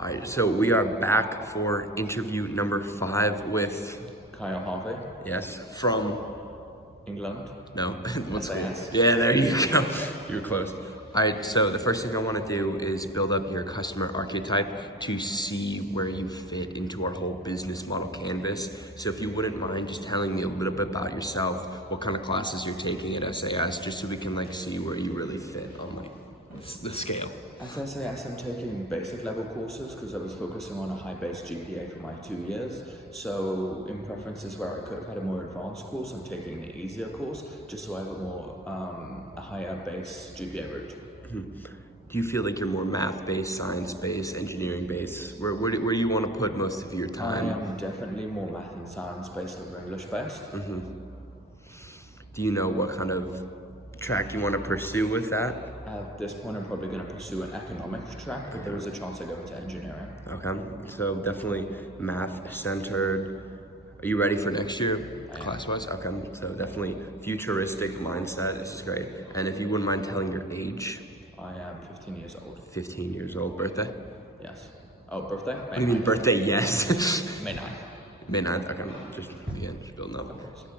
Alright, so we are back for interview number 5 with Kyle Harvey, yes from England. no what's SAS. yeah, there you go. You were close. Alright, so the first thing I want to do is build up your customer archetype to see where you fit into our whole business model canvas. So if you wouldn't mind just telling me a little bit about yourself, what kind of classes you're taking at SAS, just so we can like see where you really fit on like the scale. At SAS, I'm taking basic level courses because I was focusing on a high base GPA for my 2 years. So in preferences where I could have had a more advanced course, I'm taking an easier course just so I have a higher base GPA route. Do you feel like you're more math-based, science-based, engineering-based? Where do you want to put most of your I time? am definitely more math and science based over English based. Do you know what kind of track you want to pursue with that? At this point, I'm probably going to pursue an economics track, but there is a chance I go into engineering. Okay, so definitely math-centered. Are you ready for next year, class-wise? Okay, so definitely futuristic mindset. This is great. And if you wouldn't mind telling your age? I am 15 years old. 15 years old. Birthday? Yes. Oh, birthday? What do you mean birthday? Yes. May 9th. May 9th, okay. Just building up.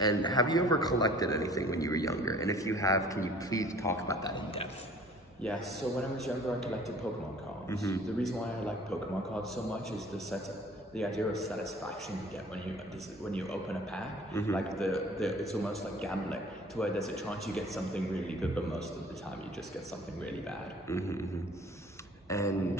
And have you ever collected anything when you were younger? And if you have, can you please talk about that in depth? Yes, so when I was younger, I collected Pokemon cards. The reason why I like Pokemon cards so much is the idea of satisfaction you get when you open a pack. Like it's almost like gambling, to where there's a chance you get something really good, but most of the time you just get something really bad. And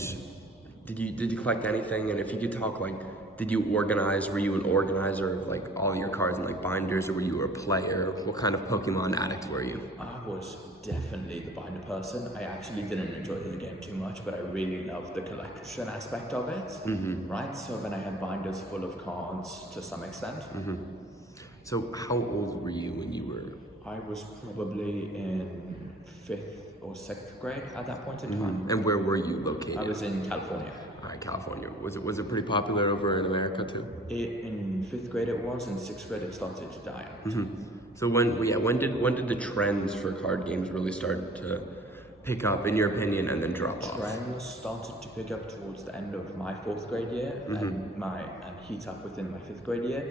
did you collect anything? And if you could talk like, did you organize? Were you an organizer of like all your cards in like binders, or were you a player? What kind of Pokemon addict were you? I was definitely the binder person. I actually didn't enjoy the game too much, but I really loved the collection aspect of it. Right? So then I had binders full of cards to some extent. So how old were you when you were? I was probably in 5th or 6th grade at that point in time. And where were you located? I was in California. All right, California. Was it pretty popular over in America too? In 5th grade it was, in 6th grade it started to die out. So when did the trends for card games really start to pick up, in your opinion, and then drop off? Trends started to pick up towards the end of my 4th grade year and heat up within my 5th grade year,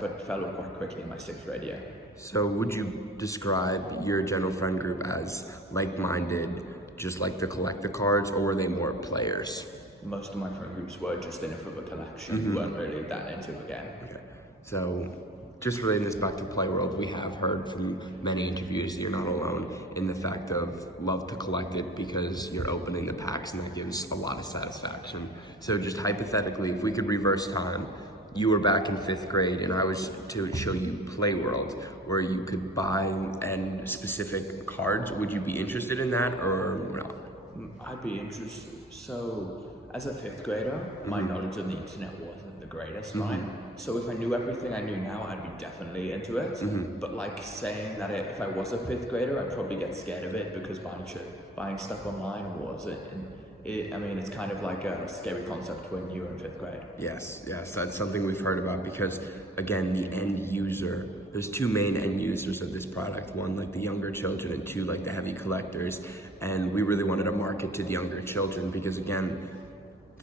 but fell off quite quickly in my 6th grade year. So would you describe your general friend group as like-minded, just like to collect the cards, or were they more players? Most of my friend groups were just in it for the collection, who weren't really that into the game. Okay. So just relating this back to Play World, we have heard from many interviews that you're not alone in the fact of love to collect it because you're opening the packs and that gives a lot of satisfaction. So just hypothetically, if we could reverse time, you were back in 5th grade and I was to show you Play World where you could buy and specific cards, would you be interested in that or no? I'd be interested. So as a 5th grader, my knowledge of the internet wasn't the greatest, right? So if I knew everything I knew now, I'd be definitely into it. But like saying that if I was a 5th grader, I'd probably get scared of it because buying stuff online it's kind of like a scary concept when you were in 5th grade. Yes, that's something we've heard about because, again, the end user, there's 2 main end users of this product. One, like the younger children, and 2, like the heavy collectors. And we really wanted to market to the younger children because, again,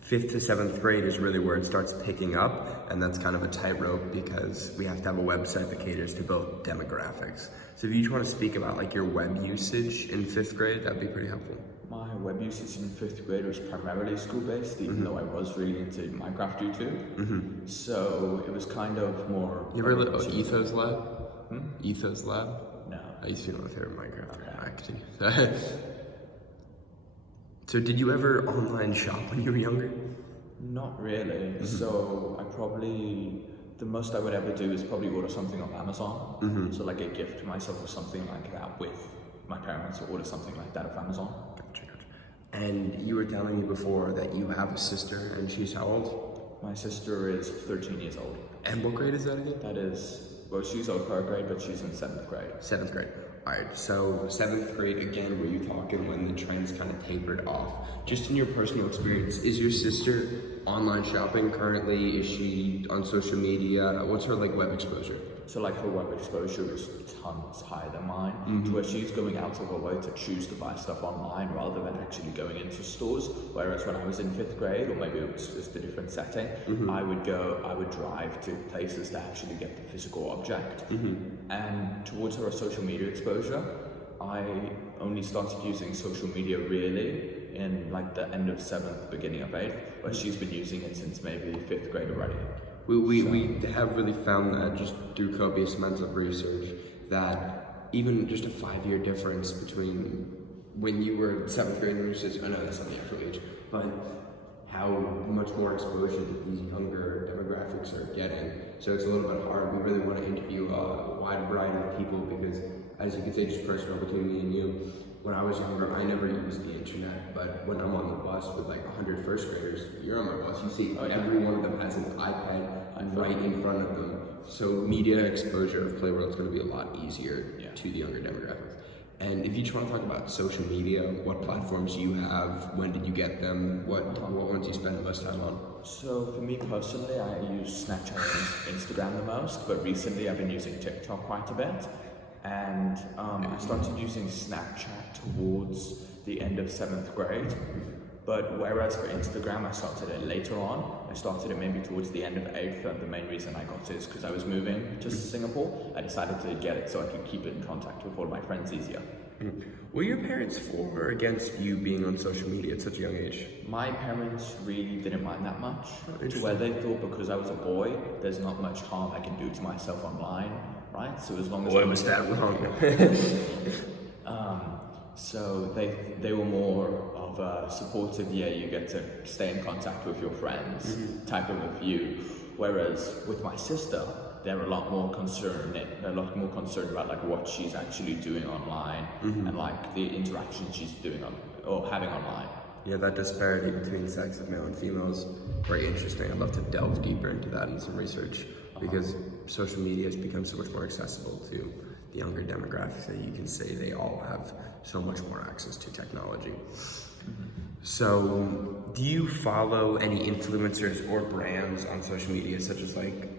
5th to 7th grade is really where it starts picking up, and that's kind of a tightrope because we have to have a website that caters to both demographics. So if you just want to speak about like your web usage in 5th grade, that'd be pretty helpful. My web usage in 5th grade was primarily school-based, even though I was really into Minecraft YouTube. So it was kind of more... You ever look at Ethos Lab? Ethos Lab? No. I used to know my favorite Minecraft actually. So did you ever online shop when you were younger? Not really. So the most I would ever do is probably order something off Amazon. So like a gift to myself or something like that with my parents, or order something like that off Amazon. Gotcha. And you were telling me before that you have a sister, and she's how old? My sister is 13 years old. And what grade is that again? That is, well, she's out of 3rd grade, but she's in 7th grade. 7th grade. All right, so 7th grade, again, were you talking when the trends kind of tapered off? Just in your personal experience, is your sister online shopping currently? Is she on social media? What's her like web exposure? So like her web exposure is tons higher than mine, to where she's going out of her way to choose to buy stuff online rather than actually going into stores. Whereas when I was in 5th grade, or maybe it was just a different setting, I would drive to places to actually get the physical object. And towards her social media exposure, I only started using social media really in like the end of 7th, beginning of 8th, where she's been using it since maybe 5th grade already. We have really found that just through copious amounts of research that even just a 5-year difference between when you were 7th grade versus, I know that's not the actual age, but how much more exposure that these younger demographics are getting. So it's a little bit hard. We really want to interview a wide variety of people because, as you can say, just personal between me and you, when I was younger, I never used the internet, but when I'm on the bus with like 100 first graders, you're on my bus, you see every one of them has an iPad right in front of them. So media exposure of Playworld is going to be a lot easier to the younger demographics. And if you just want to talk about social media, what platforms you have, when did you get them, what ones you spend the most time on? So for me personally, I use Snapchat and Instagram the most, but recently I've been using TikTok quite a bit. And I started using Snapchat towards the end of 7th grade. But whereas for Instagram, I started it later on. I started it maybe towards the end of 8th, and the main reason I got it is because I was moving to Singapore. I decided to get it so I could keep in contact with all my friends easier. Were your parents for or against you being on social media at such a young age? My parents really didn't mind that much, to where they thought because I was a boy, there's not much harm I can do to myself online, right? So as long as Boy, was that wrong. So they were more of a supportive, you get to stay in contact with your friends type of a view. Whereas with my sister, they're a lot more concerned. They're a lot more concerned about like what she's actually doing online and like the interaction she's doing or having online. Yeah, that disparity between sex of male and female is very interesting. I'd love to delve deeper into that in some research because social media has become so much more accessible to the younger demographics that you can say they all have so much more access to technology. So, do you follow any influencers or brands on social media, such as like,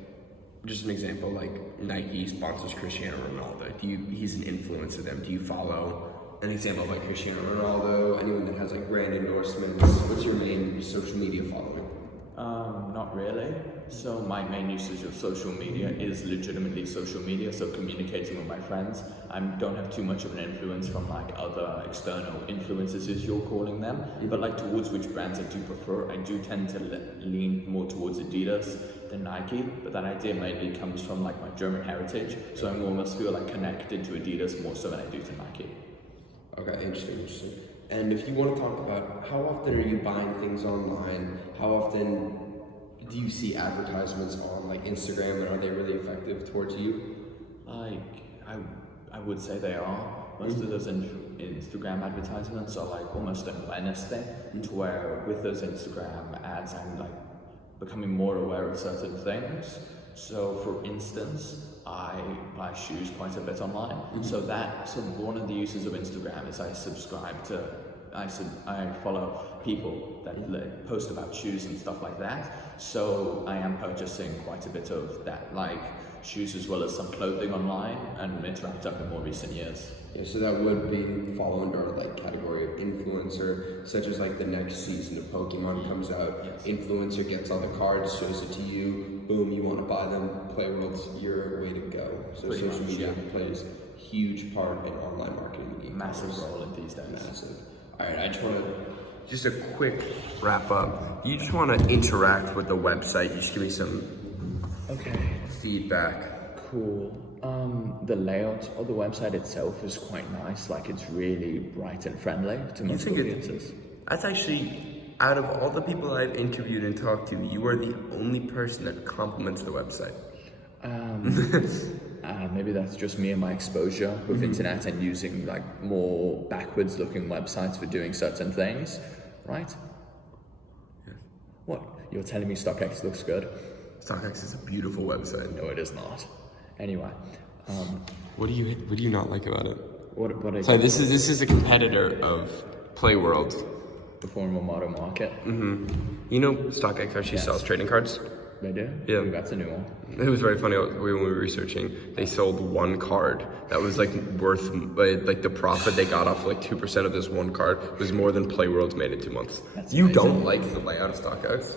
just an example, like Nike sponsors Cristiano Ronaldo. He's an influencer them. Do you follow an example of like Cristiano Ronaldo, anyone that has like brand endorsements? What's your main social media following? Not really. So my main usage of social media is legitimately social media, so communicating with my friends. I don't have too much of an influence from like other external influencers, as you're calling them, but like towards which brands I do prefer, I do tend to lean more towards Adidas than Nike, but that idea mainly comes from like my German heritage, so I almost feel like connected to Adidas more so than I do to Nike. Okay, interesting. And if you want to talk about how often are you buying things online, how often do you see advertisements on like Instagram, and are they really effective towards you? Like, I would say they are. Most of those Instagram advertisements are like almost an awareness thing, to where with those Instagram ads, I'm like becoming more aware of certain things. So for instance, I buy shoes quite a bit online. So one of the uses of Instagram is I follow people that post about shoes and stuff like that. So I am purchasing quite a bit of that, like shoes as well as some clothing online, and it's ramped up in more recent years. Yeah, so that would be fall under like category of influencer, such as like the next season of Pokemon comes out. Yes. Influencer gets all the cards, shows it to you, boom, you want to buy them. Playworld's your way to go. So Pretty social much, media plays a huge part in online marketing. Massive role in these days. Massive. All right, I just want to, just a quick wrap up. You just want to interact with the website. You just give me some feedback. Cool. The layout of the website itself is quite nice. Like, it's really bright and friendly to most audiences. That's actually, out of all the people I've interviewed and talked to, you are the only person that compliments the website. Maybe that's just me and my exposure with internet and using like more backwards looking websites for doing certain things, right? Yeah. What? You're telling me StockX looks good? StockX is a beautiful website. No, it is not. Anyway, what do you not like about it? Sorry, this is a competitor of Playworld. The former modern market. You know StockX actually sells trading cards? They do? Yeah. Ooh, that's a new one. It was very funny when we were researching. They sold one card that was like worth like the profit they got off like 2% of this one card was more than Playworlds made in 2 months. You amazing. don't like the layout of StockX?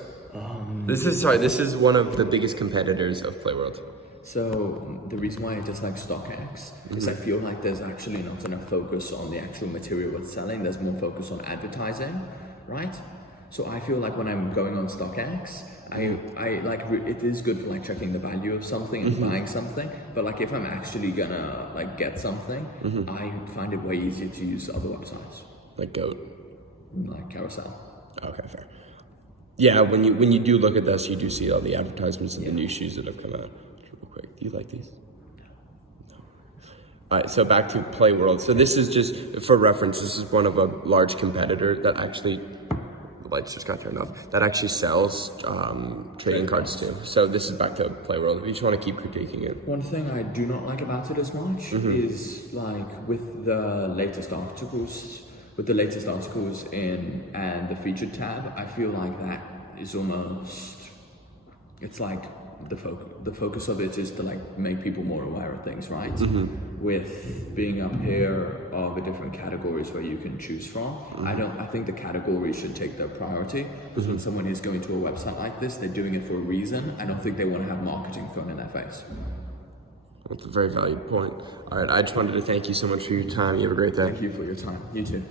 This is one of the biggest competitors of Playworld. So the reason why I dislike StockX is I feel like there's actually not enough focus on the actual material it's selling. There's more focus on advertising, right? So I feel like when I'm going on StockX, I like it is good for like checking the value of something and buying something. But like if I'm actually gonna like get something, I find it way easier to use other websites Like Goat. like Carousel. Okay, fair. Yeah, when you do look at this, you do see all the advertisements and the new shoes that have come out. Real quick, do you like these? No. All right, so back to Playworld. So this is just for reference. This is one of a large competitor that actually, the lights just got turned off. That actually sells trading cards too. So this is back to Playworld. If you just want to keep critiquing it. One thing I do not like about it as much is like with the latest articles. With the latest articles in and the featured tab, I feel like that is almost, it's like the focus of it is to like make people more aware of things, right? With being up here are the different categories where you can choose from. I think the categories should take their priority because when someone is going to a website like this, they're doing it for a reason. I don't think they want to have marketing thrown in their face. That's a very valued point. All right, I just wanted to thank you so much for your time. You have a great day. Thank you for your time. You too.